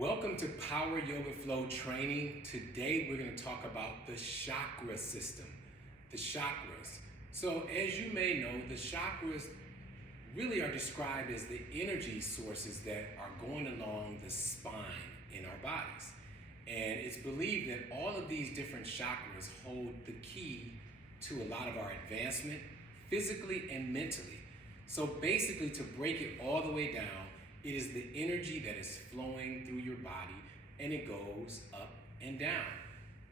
Welcome to Power Yoga Flow Training. Today we're going to talk about the chakra system, the chakras. So as you may know, the chakras really are described as the energy sources that are going along the spine in our bodies. And it's believed that all of these different chakras hold the key to a lot of our advancement, physically and mentally. So basically, to break it all the way down, it is the energy that is flowing through your body, and it goes up and down.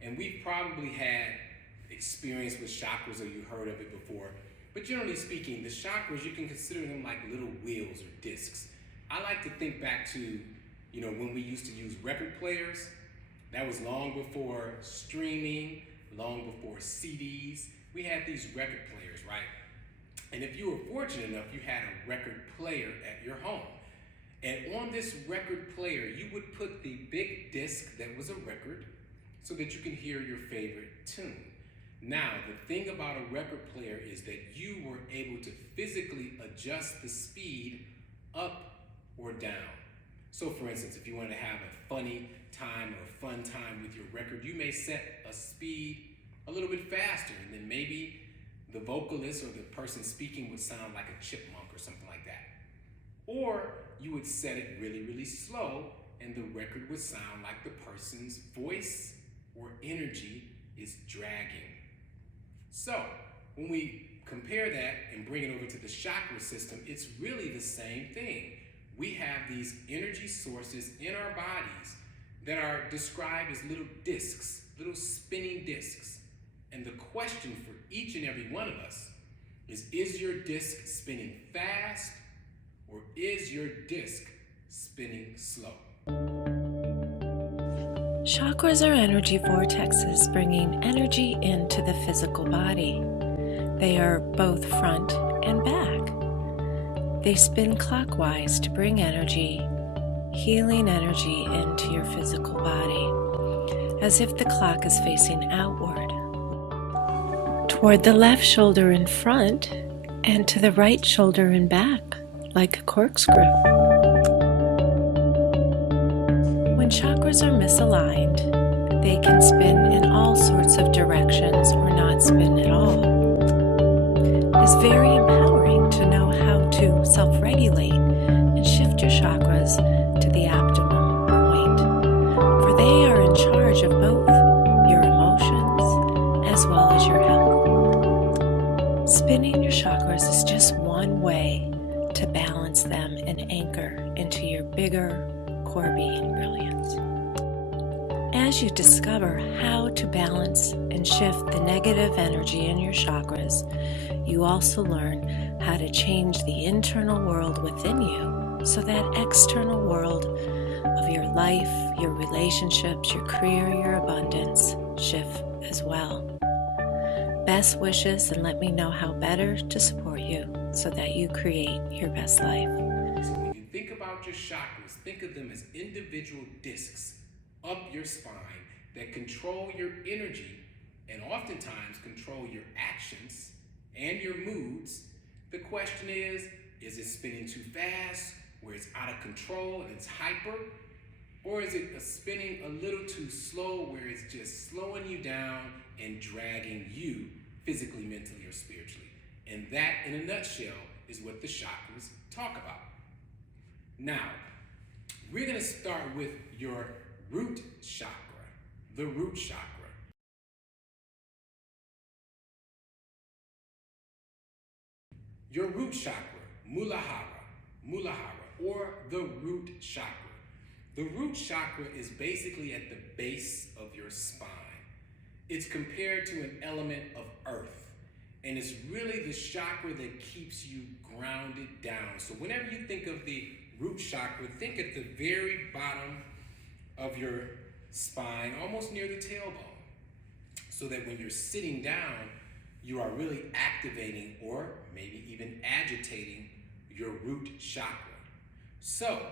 And we've probably had experience with chakras, or you heard of it before. But generally speaking, the chakras, you can consider them like little wheels or discs. I like to think back to, when we used to use record players. That was long before streaming, long before CDs. We had these record players, right? And if you were fortunate enough, you had a record player at your home. And on this record player, you would put the big disc that was a record so that you can hear your favorite tune. Now, the thing about a record player is that you were able to physically adjust the speed up or down. So for instance, if you wanted to have a funny time or a fun time with your record, you may set a speed a little bit faster, and then maybe the vocalist or the person speaking would sound like a chipmunk or something like that. Or you would set it really, really slow, and the record would sound like the person's voice or energy is dragging. So when we compare that and bring it over to the chakra system, it's really the same thing. We have these energy sources in our bodies that are described as little discs, little spinning discs. And the question for each and every one of us is your disc spinning fast, or is your disc spinning slow? Chakras are energy vortexes bringing energy into the physical body. They are both front and back. They spin clockwise to bring energy, healing energy into your physical body, as if the clock is facing outward, toward the left shoulder in front and to the right shoulder in back, like a corkscrew. When chakras are misaligned, they can spin in all sorts of directions or not spin at all. It is very empowering to know how to self-regulate and shift your chakras to the optimum point, for they are in charge of both your emotions as well as your health. Spinning your chakras is just one way to balance them and anchor into your bigger core being brilliance. As you discover how to balance and shift the negative energy in your chakras, you also learn how to change the internal world within you so that external world of your life, your relationships, your career, your abundance shift as well. Best wishes, and let me know how better to support you so that you create your best life. So when you think about your chakras, think of them as individual discs up your spine that control your energy and oftentimes control your actions and your moods. The question is it spinning too fast where it's out of control and it's hyper? Or is it spinning a little too slow where it's just slowing you down and dragging you physically, mentally, or spiritually? And that, in a nutshell, is what the chakras talk about. Now, we're going to start with your root chakra, the root chakra. Your root chakra, Muladhara, or the root chakra. The root chakra is basically at the base of your spine. It's compared to an element of earth, and it's really the chakra that keeps you grounded down. So whenever you think of the root chakra, think at the very bottom of your spine, almost near the tailbone, so that when you're sitting down, you are really activating or maybe even agitating your root chakra. So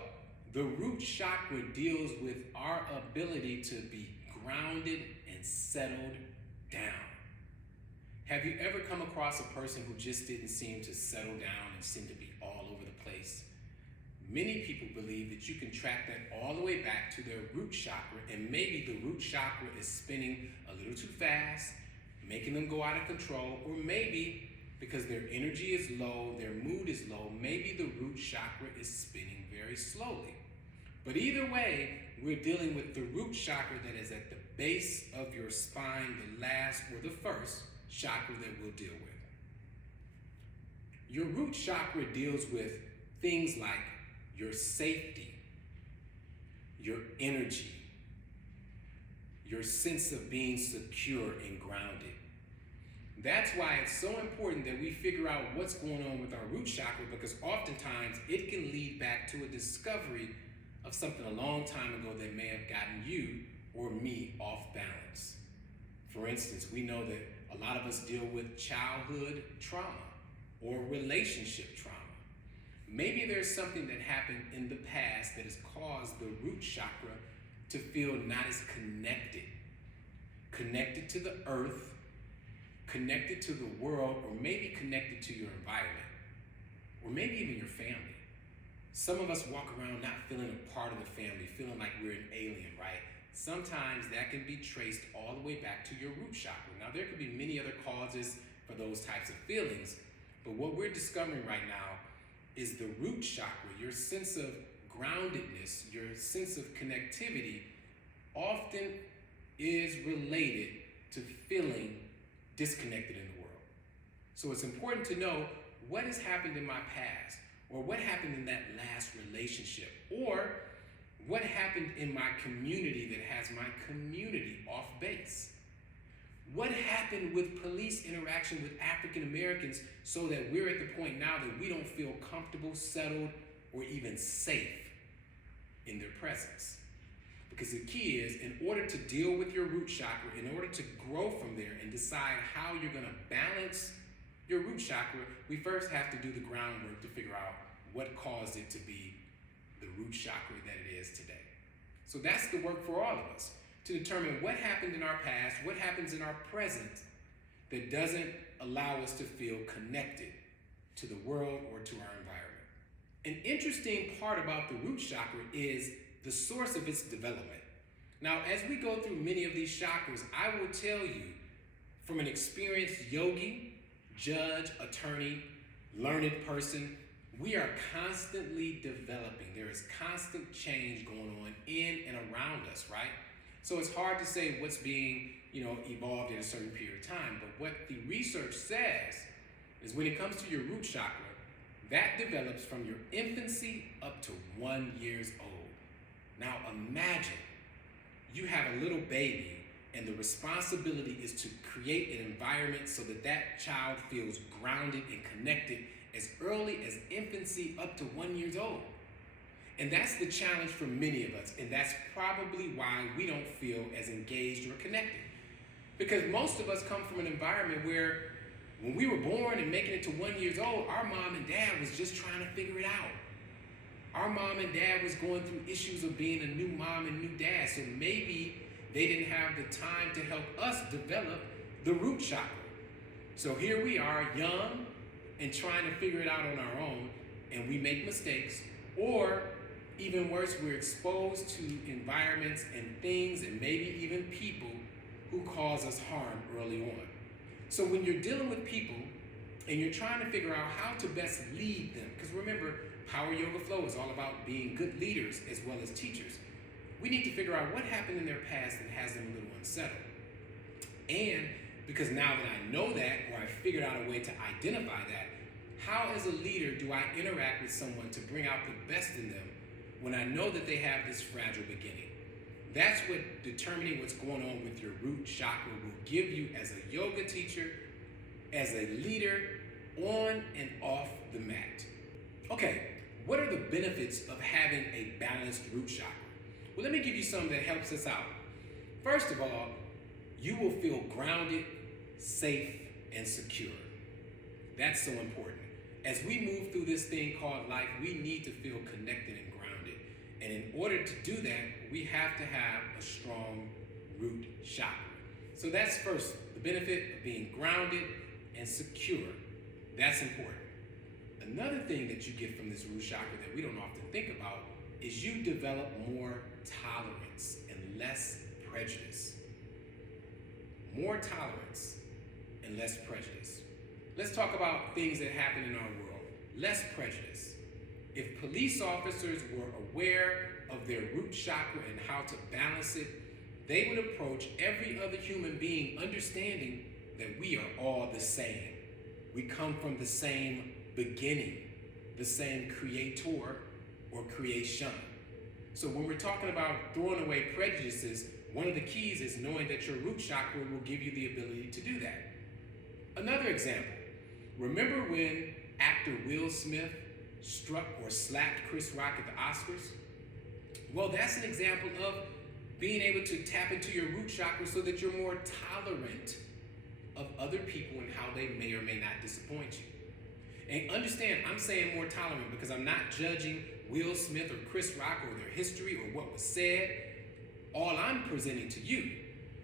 the root chakra deals with our ability to be grounded and settled down. Have you ever come across a person who just didn't seem to settle down and seemed to be all over the place? Many people believe that you can track that all the way back to their root chakra, and maybe the root chakra is spinning a little too fast, making them go out of control, or maybe because their energy is low, their mood is low, maybe the root chakra is spinning very slowly. But either way, we're dealing with the root chakra that is at the base of your spine, the last or the first chakra that we'll deal with. Your root chakra deals with things like your safety, your energy, your sense of being secure and grounded. That's why it's so important that we figure out what's going on with our root chakra, because oftentimes it can lead back to a discovery of something a long time ago that may have gotten you or me off balance. For instance, we know that a lot of us deal with childhood trauma or relationship trauma. Maybe there's something that happened in the past that has caused the root chakra to feel not as connected to the earth, connected to the world, or maybe connected to your environment, or maybe even your family. Some of us walk around not feeling a part of the family, feeling like we're an alien, right? Sometimes that can be traced all the way back to your root chakra. Now, there could be many other causes for those types of feelings, but what we're discovering right now is the root chakra, your sense of groundedness, your sense of connectivity, often is related to feeling disconnected in the world. So it's important to know what has happened in my past, or what happened in that last relationship, or what happened in my community that has my community off base. What happened with police interaction with African Americans so that we're at the point now that we don't feel comfortable, settled, or even safe in their presence? Because the key is, in order to deal with your root chakra, in order to grow from there and decide how you're going to balance your root chakra, we first have to do the groundwork to figure out what caused it to be the root chakra that it is today. So that's the work for all of us, to determine what happened in our past, what happens in our present that doesn't allow us to feel connected to the world or to our environment. An interesting part about the root chakra is the source of its development. Now, as we go through many of these chakras, I will tell you, from an experienced yogi, judge, attorney, learned person, we are constantly developing. There is constant change going on in and around us, right? So it's hard to say what's being, evolved in a certain period of time. But what the research says is when it comes to your root chakra, that develops from your infancy up to 1 year old. Now imagine you have a little baby and the responsibility is to create an environment so that that child feels grounded and connected as early as infancy up to 1 year old. And that's the challenge for many of us, and that's probably why we don't feel as engaged or connected. Because most of us come from an environment where when we were born and making it to 1 year old, our mom and dad was just trying to figure it out. Our mom and dad was going through issues of being a new mom and new dad, so maybe they didn't have the time to help us develop the root chakra. So here we are, young and trying to figure it out on our own, and we make mistakes, or even worse, we're exposed to environments and things and maybe even people who cause us harm early on. So when you're dealing with people and you're trying to figure out how to best lead them, because remember, Power Yoga Flow is all about being good leaders as well as teachers. We need to figure out what happened in their past that has them a little unsettled. And because now that I know that, or I figured out a way to identify that, how as a leader do I interact with someone to bring out the best in them when I know that they have this fragile beginning? That's what determining what's going on with your root chakra will give you as a yoga teacher, as a leader, on and off the mat. Okay, what are the benefits of having a balanced root chakra? Well, let me give you some that helps us out. First of all, you will feel grounded, safe, and secure. That's so important. As we move through this thing called life, we need to feel connected and grounded. And in order to do that, we have to have a strong root chakra. So that's first, the benefit of being grounded and secure. That's important. Another thing that you get from this root chakra that we don't often think about is you develop more tolerance and less prejudice. More tolerance and less prejudice. Let's talk about things that happen in our world. Less prejudice. If police officers were aware of their root chakra and how to balance it, they would approach every other human being understanding that we are all the same. We come from the same beginning, the same creator or creation. So when we're talking about throwing away prejudices, one of the keys is knowing that your root chakra will give you the ability to do that. Another example, remember when actor Will Smith struck or slapped Chris Rock at the Oscars? Well, that's an example of being able to tap into your root chakra so that you're more tolerant of other people and how they may or may not disappoint you. And understand, I'm saying more tolerant because I'm not judging Will Smith or Chris Rock or their history or what was said. All I'm presenting to you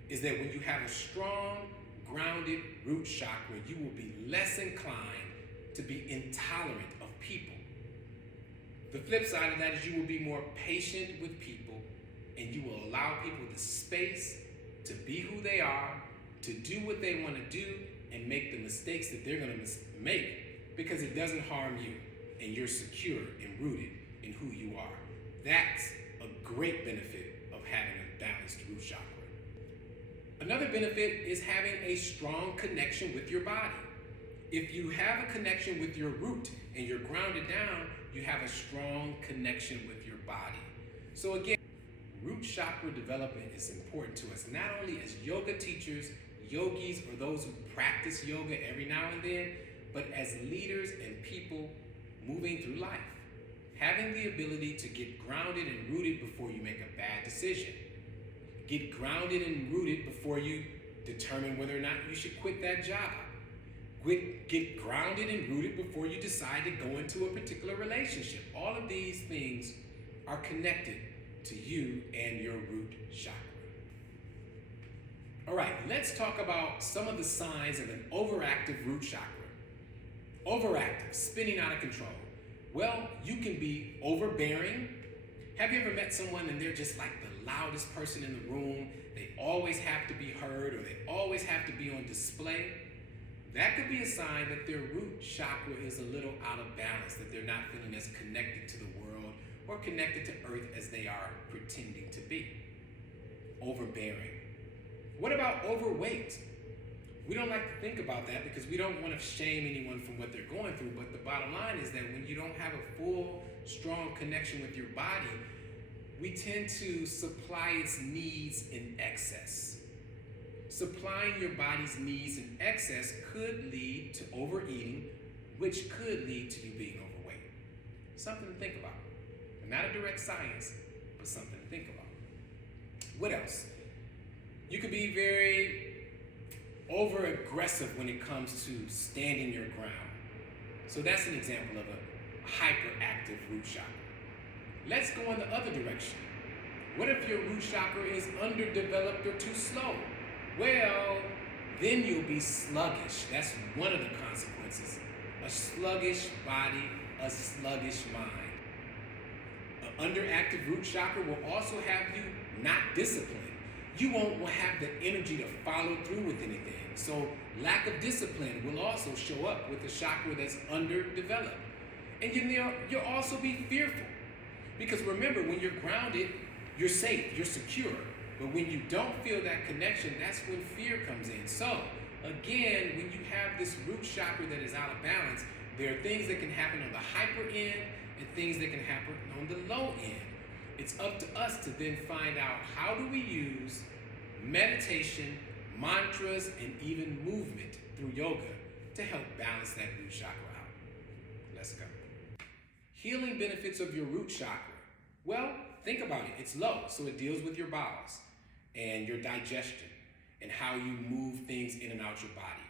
is that when you have a strong, grounded root chakra, you will be less inclined to be intolerant of people. The flip side of that is you will be more patient with people, and you will allow people the space to be who they are, to do what they want to do, and make the mistakes that they're going to make because it doesn't harm you, and you're secure and rooted in who you are. That's a great benefit of having a balanced root chakra. Another benefit is having a strong connection with your body. If you have a connection with your root and you're grounded down, you have a strong connection with your body. So again, root chakra development is important to us, not only as yoga teachers, yogis, or those who practice yoga every now and then, but as leaders and people moving through life. Having the ability to get grounded and rooted before you make a bad decision. Get grounded and rooted before you determine whether or not you should quit that job. Get grounded and rooted before you decide to go into a particular relationship. All of these things are connected to you and your root chakra. All right, let's talk about some of the signs of an overactive root chakra. Overactive, spinning out of control. Well, you can be overbearing. Have you ever met someone and they're just like the loudest person in the room? They always have to be heard, or they always have to be on display. That could be a sign that their root chakra is a little out of balance, that they're not feeling as connected to the world or connected to earth as they are pretending to be. Overbearing. What about overweight? We don't like to think about that because we don't want to shame anyone from what they're going through, but the bottom line is that when you don't have a full, strong connection with your body, we tend to supply its needs in excess. Supplying your body's needs in excess could lead to overeating, which could lead to you being overweight. Something to think about. Not a direct science, but something to think about. What else? You could be very over-aggressive when it comes to standing your ground. So that's an example of a hyperactive root chakra. Let's go in the other direction. What if your root chakra is underdeveloped or too slow? Well, then you'll be sluggish. That's one of the consequences. A sluggish body, a sluggish mind. An underactive root chakra will also have you not disciplined. You won't have the energy to follow through with anything. So lack of discipline will also show up with a chakra that's underdeveloped. And you'll also be fearful. Because remember, when you're grounded, you're safe, you're secure. But when you don't feel that connection, that's when fear comes in. So again, when you have this root chakra that is out of balance, there are things that can happen on the hyper end and things that can happen on the low end. It's up to us to then find out how do we use meditation, mantras, and even movement through yoga to help balance that root chakra out. Let's go. Healing benefits of your root chakra. Well, think about it. It's low, so it deals with your bowels and your digestion and how you move things in and out your body.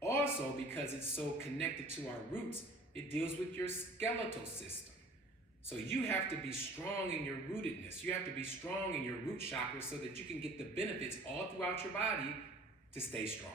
Also, because it's so connected to our roots, it deals with your skeletal system. So you have to be strong in your rootedness. You have to be strong in your root chakra so that you can get the benefits all throughout your body to stay strong.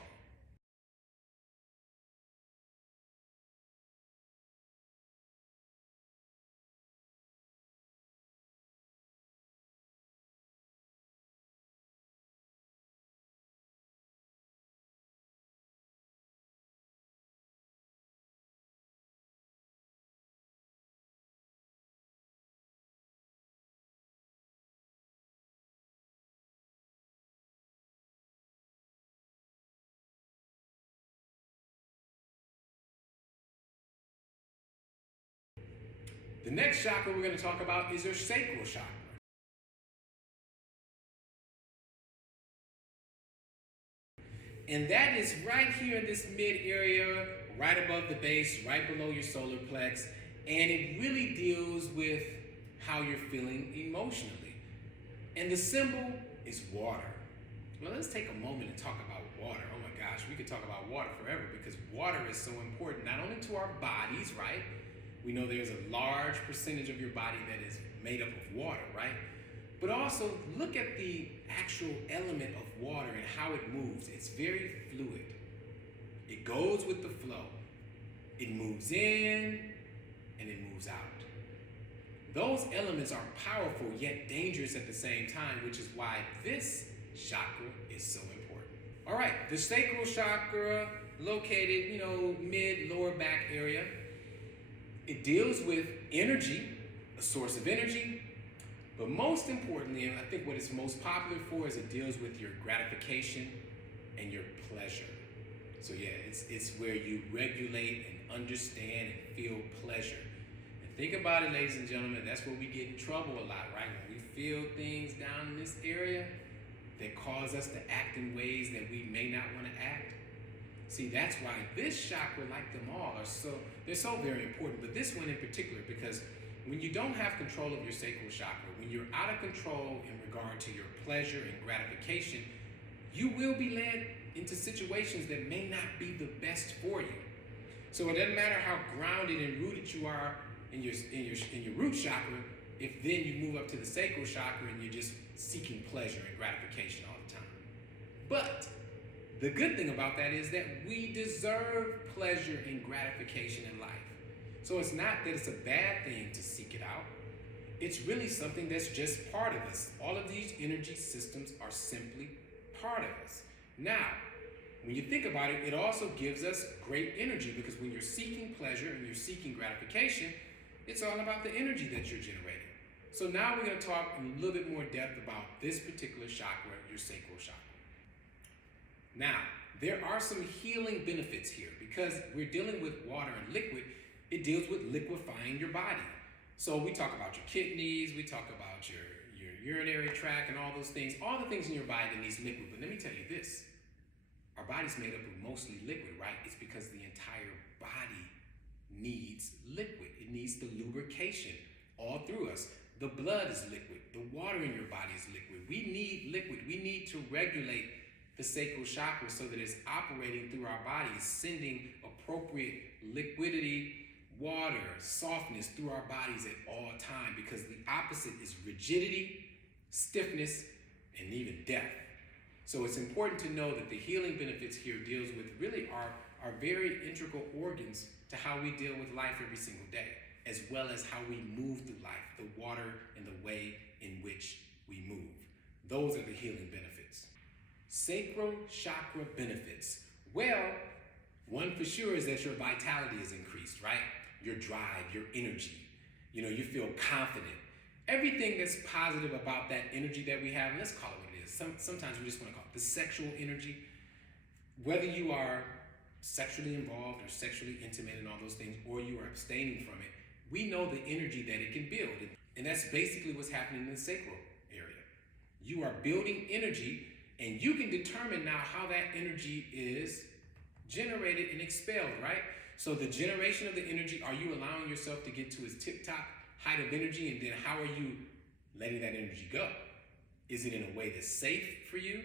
The next chakra we're going to talk about is your sacral chakra. And that is right here in this mid area, right above the base, right below your solar plex. And it really deals with how you're feeling emotionally. And the symbol is water. Well, let's take a moment and talk about water. Oh my gosh, we could talk about water forever because water is so important, not only to our bodies, right? We know there's a large percentage of your body that is made up of water, right? But also look at the actual element of water and how it moves. It's very fluid. It goes with the flow. It moves in and it moves out. Those elements are powerful yet dangerous at the same time, which is why this chakra is so important. All right, the sacral chakra, located, mid lower back area. It deals with energy, a source of energy, but most importantly, and I think what it's most popular for is it deals with your gratification and your pleasure. So yeah, it's where you regulate and understand and feel pleasure. And think about it, ladies and gentlemen, that's where we get in trouble a lot, right? When we feel things down in this area that cause us to act in ways that we may not want to act. See, that's why this chakra, like them all, they're so very important. But this one in particular, because when you don't have control of your sacral chakra, when you're out of control in regard to your pleasure and gratification, you will be led into situations that may not be the best for you. So it doesn't matter how grounded and rooted you are in your root chakra, if then you move up to the sacral chakra and you're just seeking pleasure and gratification all the time. But the good thing about that is that we deserve pleasure and gratification in life. So it's not that it's a bad thing to seek it out. It's really something that's just part of us. All of these energy systems are simply part of us. Now, when you think about it, it also gives us great energy because when you're seeking pleasure and you're seeking gratification, it's all about the energy that you're generating. So now we're going to talk in a little bit more depth about this particular chakra, your sacral chakra. Now, there are some healing benefits here because we're dealing with water and liquid. It deals with liquefying your body. So we talk about your kidneys, we talk about your urinary tract and all those things, all the things in your body that needs liquid. But let me tell you this, our body's made up of mostly liquid, right? It's because the entire body needs liquid. It needs the lubrication all through us. The blood is liquid. The water in your body is liquid. We need liquid. We need to regulate the sacral chakra so that it's operating through our bodies, sending appropriate liquidity, water, softness through our bodies at all time, because the opposite is rigidity, stiffness, and even death. So it's important to know that the healing benefits here deals with really our very integral organs to how we deal with life every single day, as well as how we move through life, the water and the way in which we move. Those are the healing benefits. Sacral chakra benefits. Well, one for sure is that your vitality is increased, right? Your drive, your energy. You feel confident. Everything that's positive about that energy that we have, let's call it what it is. Sometimes we just want to call it the sexual energy. Whether you are sexually involved or sexually intimate and all those things, or you are abstaining from it, we know the energy that it can build. And that's basically what's happening in the sacral area. You are building energy, and you can determine now how that energy is generated and expelled, right? So the generation of the energy, are you allowing yourself to get to its tip-top height of energy, and then how are you letting that energy go? Is it in a way that's safe for you,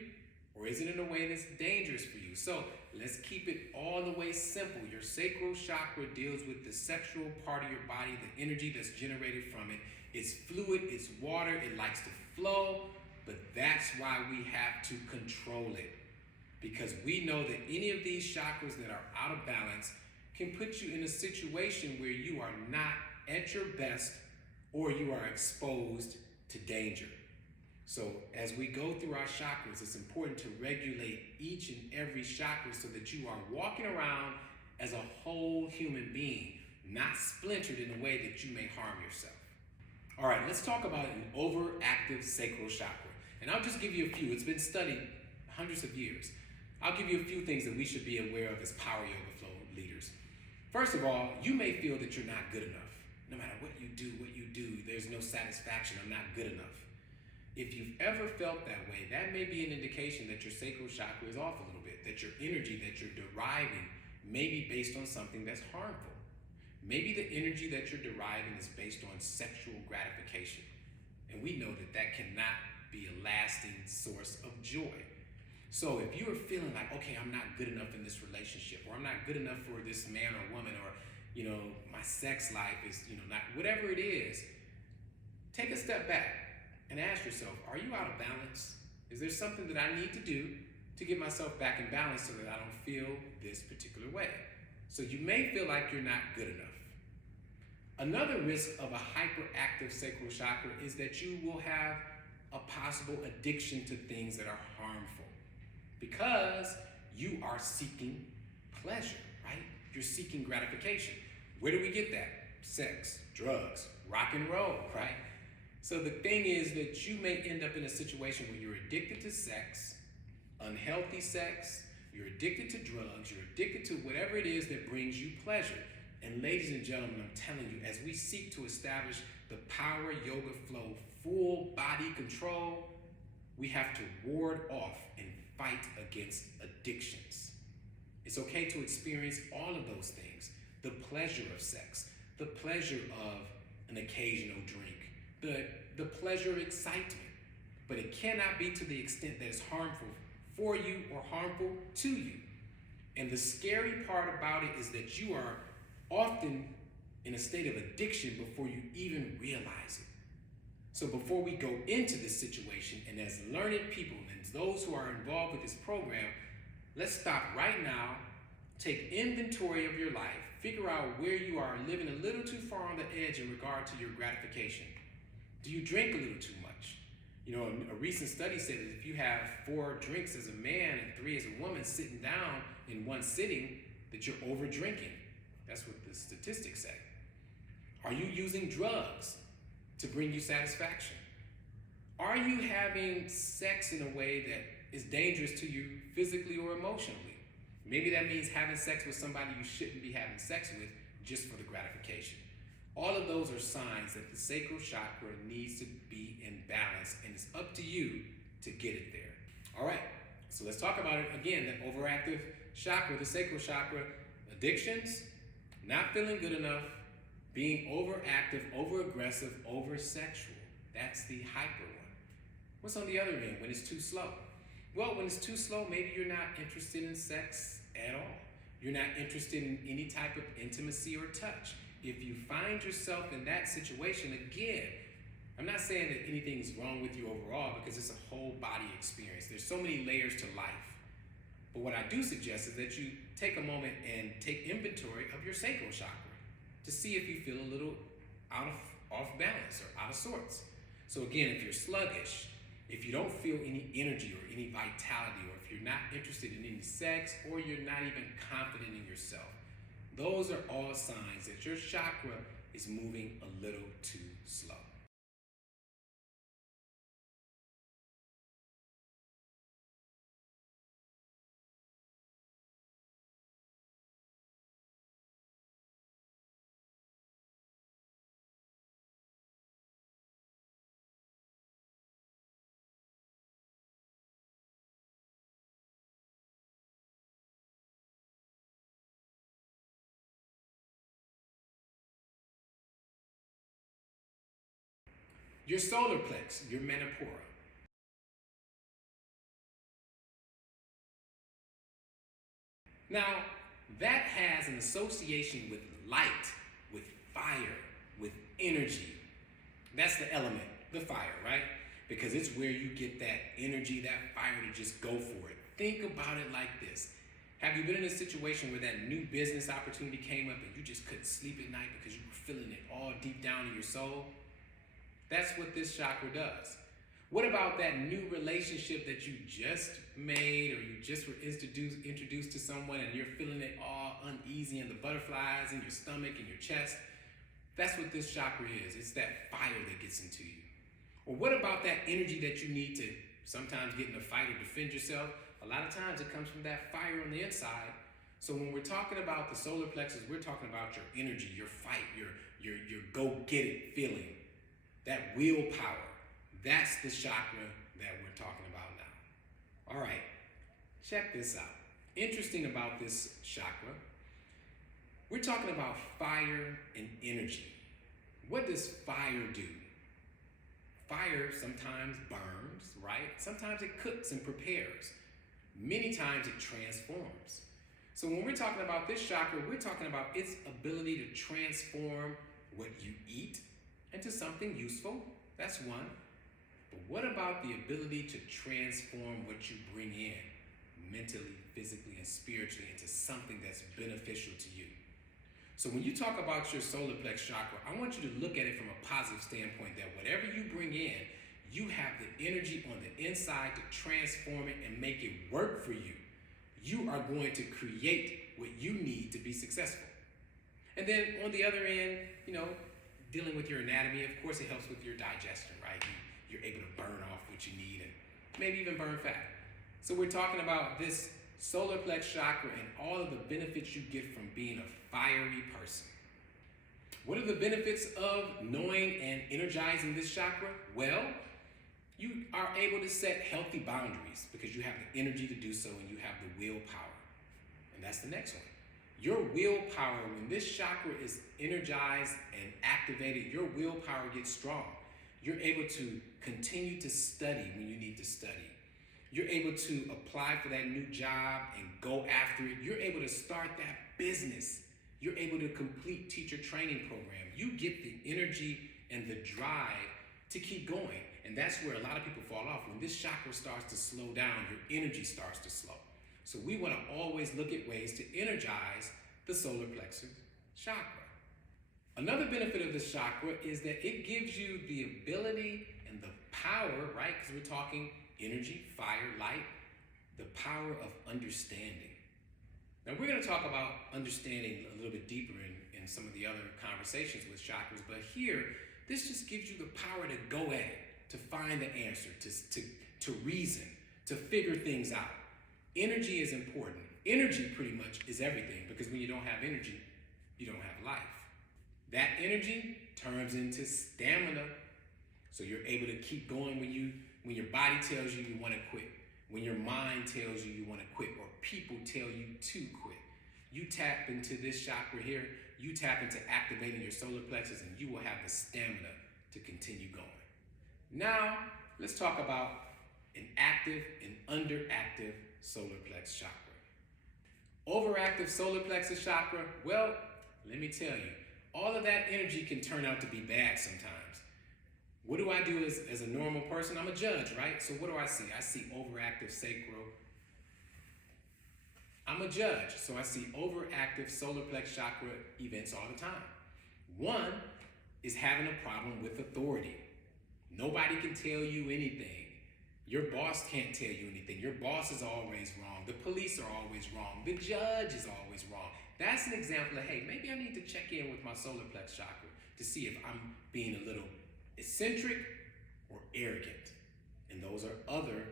or is it in a way that's dangerous for you? So let's keep it all the way simple. Your sacral chakra deals with the sexual part of your body, the energy that's generated from it. It's fluid, it's water, it likes to flow, but that's why we have to control it. Because we know that any of these chakras that are out of balance can put you in a situation where you are not at your best, or you are exposed to danger. So as we go through our chakras, it's important to regulate each and every chakra so that you are walking around as a whole human being, not splintered in a way that you may harm yourself. All right, let's talk about an overactive sacral chakra. And I'll just give you a few. It's been studied hundreds of years. I'll give you a few things that we should be aware of as power yoga flow leaders. First of all, you may feel that you're not good enough. no matter what you do, there's no satisfaction, I'm not good enough. If you've ever felt that way, that may be an indication that your sacral chakra is off a little bit, that your energy that you're deriving may be based on something that's harmful. Maybe the energy that you're deriving is based on sexual gratification. And we know that that cannot be a lasting source of joy. So if you're feeling like, okay, I'm not good enough in this relationship, or I'm not good enough for this man or woman, or, my sex life is, not, whatever it is, take a step back and ask yourself, are you out of balance? Is there something that I need to do to get myself back in balance so that I don't feel this particular way? So you may feel like you're not good enough. Another risk of a hyperactive sacral chakra is that you will have a possible addiction to things that are harmful because you are seeking pleasure, right? You're seeking gratification. Where do we get that? Sex, drugs, rock and roll, right? So the thing is that you may end up in a situation where you're addicted to sex, unhealthy sex, you're addicted to drugs, you're addicted to whatever it is that brings you pleasure. And ladies and gentlemen, I'm telling you, as we seek to establish the power yoga flow, full body control, we have to ward off and fight against addictions. It's okay to experience all of those things. The pleasure of sex, the pleasure of an occasional drink, the pleasure of excitement. But it cannot be to the extent that it's harmful for you or harmful to you. And the scary part about it is that you are often in a state of addiction before you even realize it. So before we go into this situation, and as learned people and those who are involved with this program, let's stop right now, take inventory of your life, figure out where you are living a little too far on the edge in regard to your gratification. Do you drink a little too much? A recent study said that if you have 4 drinks as a man and 3 as a woman sitting down in one sitting, that you're over drinking. That's what the statistics say. Are you using drugs to bring you satisfaction? Are you having sex in a way that is dangerous to you physically or emotionally? Maybe that means having sex with somebody you shouldn't be having sex with just for the gratification. All of those are signs that the sacral chakra needs to be in balance, and it's up to you to get it there. All right, so let's talk about it again, that overactive chakra, the sacral chakra, addictions, not feeling good enough, being overactive, overaggressive, oversexual. That's the hyper one. What's on the other end when it's too slow? Well, when it's too slow, maybe you're not interested in sex at all. You're not interested in any type of intimacy or touch. If you find yourself in that situation, again, I'm not saying that anything's wrong with you overall because it's a whole body experience. There's so many layers to life. But what I do suggest is that you take a moment and take inventory of your sacral chakra to see if you feel a little off balance or out of sorts. So again, if you're sluggish, if you don't feel any energy or any vitality, or if you're not interested in any sex, or you're not even confident in yourself, those are all signs that your chakra is moving a little too slow. Your solar plex, your manipura. Now, that has an association with light, with fire, with energy. That's the element, the fire, right? Because it's where you get that energy, that fire to just go for it. Think about it like this. Have you been in a situation where that new business opportunity came up and you just couldn't sleep at night because you were feeling it all deep down in your soul? That's what this chakra does. What about that new relationship that you just made, or you just were introduced to someone and you're feeling it all uneasy and the butterflies in your stomach and your chest? That's what this chakra is. It's that fire that gets into you. Or what about that energy that you need to sometimes get in a fight or defend yourself? A lot of times it comes from that fire on the inside So when we're talking about the solar plexus, we're talking about your energy, your fight, your go-get-it feeling, that willpower. That's the chakra that we're talking about now. All right, check this out. Interesting about this chakra, we're talking about fire and energy. What does fire do? Fire sometimes burns, right? Sometimes it cooks and prepares. Many times it transforms. So when we're talking about this chakra, we're talking about its ability to transform what you eat into something useful. That's one. But what about the ability to transform what you bring in mentally, physically, and spiritually into something that's beneficial to you? So when you talk about your solar plex chakra, I want you to look at it from a positive standpoint, that whatever you bring in, you have the energy on the inside to transform it and make it work for you. You are going to create what you need to be successful. And then on the other end, dealing with your anatomy, of course it helps with your digestion, right? You're able to burn off what you need and maybe even burn fat. So we're talking about this solar plex chakra and all of the benefits you get from being a fiery person. What are the benefits of knowing and energizing this chakra? Well, you are able to set healthy boundaries because you have the energy to do so and you have the willpower. And that's the next one. Your willpower, when this chakra is energized and activated, your willpower gets strong. You're able to continue to study when you need to study. You're able to apply for that new job and go after it. You're able to start that business. You're able to complete teacher training program. You get the energy and the drive to keep going. And that's where a lot of people fall off. When this chakra starts to slow down, your energy starts to slow. So we want to always look at ways to energize the solar plexus chakra. Another benefit of this chakra is that it gives you the ability and the power, right? Because we're talking energy, fire, light, the power of understanding. Now we're going to talk about understanding a little bit deeper in some of the other conversations with chakras, but here, this just gives you the power to go at it, to find the answer, to reason, to figure things out. Energy is important. Energy pretty much is everything, because when you don't have energy, you don't have life. That energy turns into stamina, so you're able to keep going when your body tells you you want to quit, when your mind tells you you want to quit, or people tell you to quit. You tap into this chakra here, you tap into activating your solar plexus, and you will have the stamina to continue going. Now, let's talk about an active and underactive solar plex chakra. Overactive solar plexus chakra, well, let me tell you, all of that energy can turn out to be bad sometimes. What do I do as a normal person? I'm a judge, right? So what do I see? I see overactive sacral. I'm a judge, so I see overactive solar plex chakra events all the time. One is having a problem with authority. Nobody can tell you anything. Your boss can't tell you anything. Your boss is always wrong. The police are always wrong. The judge is always wrong. That's an example of, hey, maybe I need to check in with my solar plex chakra to see if I'm being a little eccentric or arrogant. And those are other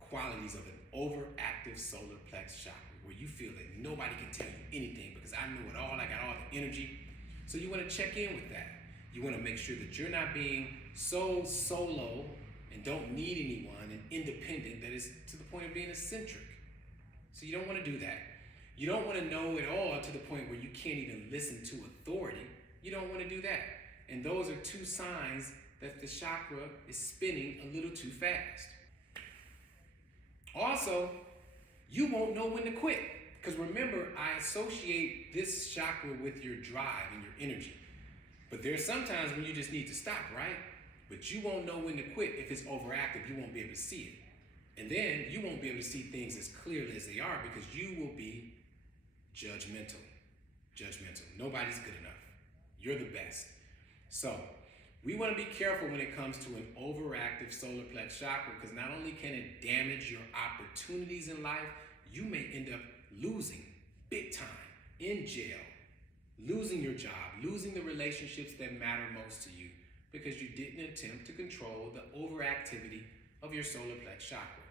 qualities of an overactive solar plex chakra, where you feel that nobody can tell you anything because I know it all, I got all the energy. So you want to check in with that. You want to make sure that you're not being so solo and don't need anyone and independent that is to the point of being eccentric. So you don't want to do that. You don't want to know it all to the point where you can't even listen to authority. You don't want to do that. And those are two signs that the chakra is spinning a little too fast. Also, you won't know when to quit. Because remember, I associate this chakra with your drive and your energy. But there's sometimes when you just need to stop, right? But you won't know when to quit if it's overactive. You won't be able to see it. And then you won't be able to see things as clearly as they are because you will be judgmental. Nobody's good enough. You're the best. So we want to be careful when it comes to an overactive solar plex chakra, because not only can it damage your opportunities in life, you may end up losing big time, in jail, losing your job, losing the relationships that matter most to you because you didn't attempt to control the overactivity of your solar plex chakra.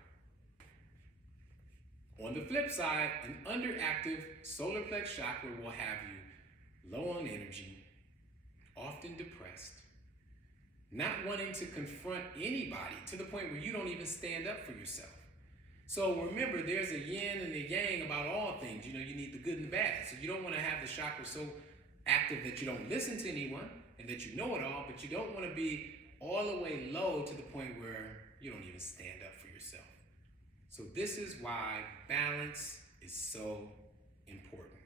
On the flip side, an underactive solar plex chakra will have you low on energy, often depressed, not wanting to confront anybody to the point where you don't even stand up for yourself. So remember, there's a yin and a yang about all things. You know, you need the good and the bad. So you don't want to have the chakra so active that you don't listen to anyone and that you know it all, but you don't want to be all the way low to the point where you don't even stand up for yourself. So this is why balance is so important.